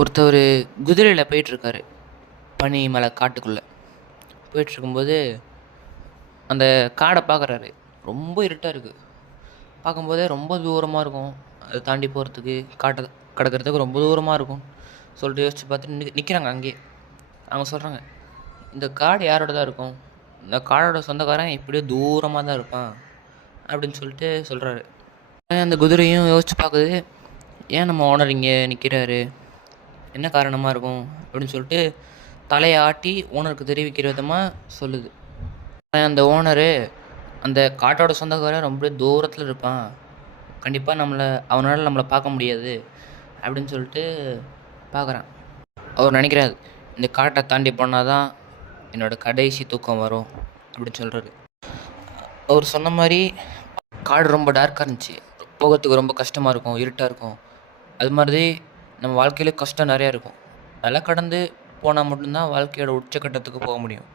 ஒருத்தவர் குதிரையில் போயிட்டுருக்காரு பனி மலை காட்டுக்குள்ளே. போயிட்டுருக்கும்போது அந்த காடை பார்க்குறாரு. ரொம்ப இருட்டாக இருக்குது. பார்க்கும்போதே ரொம்ப தூரமாக இருக்கும். அதை தாண்டி போகிறதுக்கு காட்டை கடக்கிறதுக்கு ரொம்ப தூரமாக இருக்கும் சொல்லிட்டு யோசிச்சு பார்த்துட்டு நிற்கிறாங்க அங்கேயே. அவங்க சொல்கிறாங்க, இந்த காடு யாரோட தான் இருக்கும், இந்த காடோட சொந்தக்காரன் இப்படியே தூரமாக தான் இருப்பான் அப்படின்னு சொல்லிட்டு சொல்கிறாரு. அந்த குதிரையும் யோசிச்சு பார்க்குது, ஏன் நம்ம ஓனர் இங்கே நிற்கிறாரு, என்ன காரணமாக இருக்கும் அப்படின்னு சொல்லிட்டு தலையை ஆட்டி ஓனருக்கு தெரிவிக்கிற விதமாக சொல்லுது. அந்த ஓனரு, அந்த காட்டோட சொந்தக்காரன் ரொம்ப தூரத்தில் இருப்பான், கண்டிப்பாக அவனால் நம்மளை பார்க்க முடியாது அப்படின்னு சொல்லிட்டு பார்க்குறான். அவர் நினைக்கிறாரு, இந்த காட்டை தாண்டி போனால் தான் என்னோடய கடைசி தூக்கம் வரும் அப்படின்னு சொல்கிறாரு. அவர் சொன்ன மாதிரி காடு ரொம்ப டார்க்காக இருந்துச்சு, போகிறதுக்கு ரொம்ப கஷ்டமாக இருக்கும், இருட்டாக இருக்கும். அது மாதிரி நம்ம வாழ்க்கையில கஷ்டம் நிறையா இருக்கும். அதெல்லாம் கடந்து போனால் மட்டும்தான் வாழ்க்கையோட உச்சக்கட்டத்துக்கு போக முடியும்.